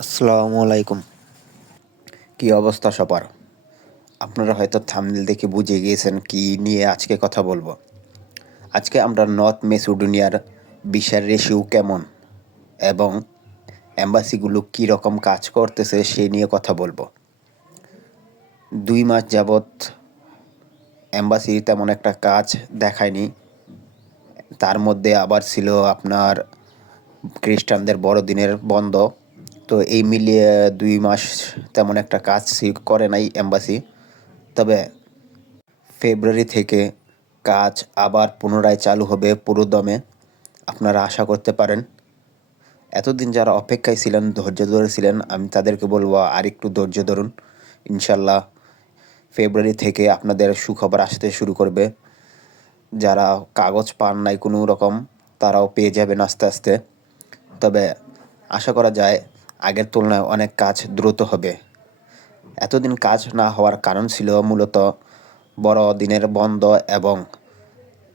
আসসালামু আলাইকুম। কি অবস্থা সবার? আপনারা হয়তো থামনেল দেখে বুঝে গিয়েছেন কি নিয়ে আজকে কথা বলব। আজকে আমরা নর্থ মেসিডোনিয়ার বিশার রেশিও কেমন এবং অ্যাম্বাসিগুলো কী রকম কাজ করতেছে সে নিয়ে কথা বলব। দুই মাস যাবৎ অ্যাম্বাসি তেমন একটা কাজ দেখায়নি। তার মধ্যে আবার ছিল আপনার খ্রিস্টানদের বড়দিনের বন্ধ। তো এই মিলিয়ে দুই মাস তেমন একটা কাজ করে নাই এম্বাসি। তবে ফেব্রুয়ারি থেকে কাজ আবার পুনরায় চালু হবে পুরো দমে আপনারা আশা করতে পারেন। এতদিন যারা অপেক্ষায় ছিলেন, ধৈর্য ধরেছিলেন আমি তাদেরকে বলব আর একটু ধৈর্য ধরুন। ইনশাল্লাহ ফেব্রুয়ারি থেকে আপনাদের সুখবর আসতে শুরু করবে। যারা কাগজ পান নাই কোনো রকম, তারাও পেয়ে যাবেন আস্তে আস্তে। তবে আশা করা যায় আগের তুলনায় অনেক কাজ দ্রুত হবে। এতদিন কাজ না হওয়ার কারণ ছিল মূলত বড় দিনের বন্ধ এবং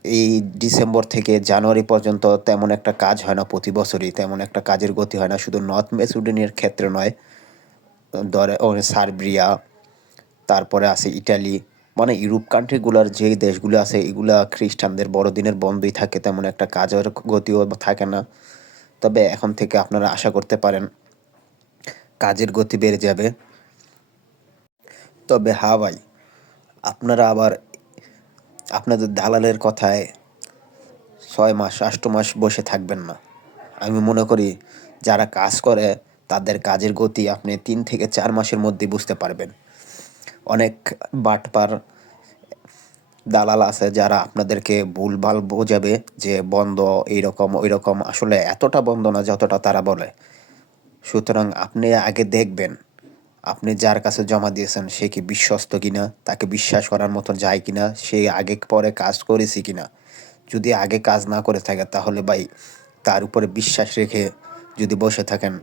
এই ডিসেম্বর থেকে জানুয়ারি পর্যন্ত তেমন একটা কাজ হয় না প্রতি বছরই, তেমন একটা কাজের গতি হয় না। শুধু নর্থ মেসিডোনিয়ার ক্ষেত্রে নয় ধরে সার্বিয়া, তারপরে আছে ইটালি। মানে ইউরোপ কান্ট্রিগুলোর যেই দেশগুলো আছে, এগুলা খ্রিস্টানদের বড়দিনের বন্ধই থাকে, তেমন একটা কাজের গতিও থাকে না। তবে এখন থেকে আপনারা আশা করতে পারেন কাজের গতি বেড়ে যাবে। তবে হা ভাই আপনারা আবার আপনাদের দালালের কথায় ছয় মাস, আষ্ট মাস বসে থাকবেন না। আমি মনে করি, যারা কাজ করে, তাদের কাজের গতি আপনি তিন থেকে চার মাসের মধ্যে বুঝতে পারবেন। অনেক বাটপার দালাল আছে, যারা আপনাদেরকে ভুলভাল বোঝাবে যে বন্ধ, এইরকম ওই রকম আসলে এতটা বন্ধ না, যতটা তারা বলে। সুতরাং আপনি আগে দেখবেন, আপনি যার কাছে জমা দিয়েছেন সে কি বিশ্বস্ত কিনা, তাকে বিশ্বাস করার মতো যায় কিনা, সে আগে পরে কাজ করেছে কিনা। যদি আগে কাজ না করে থাকে তাহলে ভাই তার উপরে বিশ্বাস রেখে যদি বসে থাকেন,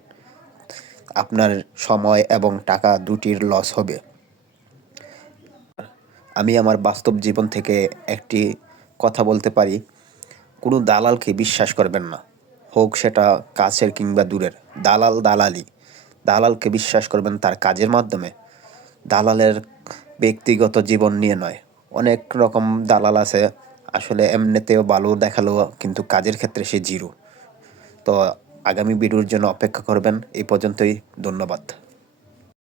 আপনার সময় এবং টাকা দুটির লস হবে। আমি আমার বাস্তব জীবন থেকে একটি কথা বলতে পারি, কোনো দালালকে বিশ্বাস করবেন না, হোক সেটা কাছের কিংবা দূরের। দালাল দালালি। দালালকে বিশ্বাস করবেন তার কাজের মাধ্যমে। দালালের ব্যক্তিগত জীবন নিয়ে নয়। অনেক রকম দালাল আছে। আসলে এমনিতেও ভালো দেখাল, কিন্তু কাজের ক্ষেত্রে সে জিরো। তো আগামী ভিডিওর জন্য অপেক্ষা করবেন। এই পর্যন্তই, ধন্যবাদ।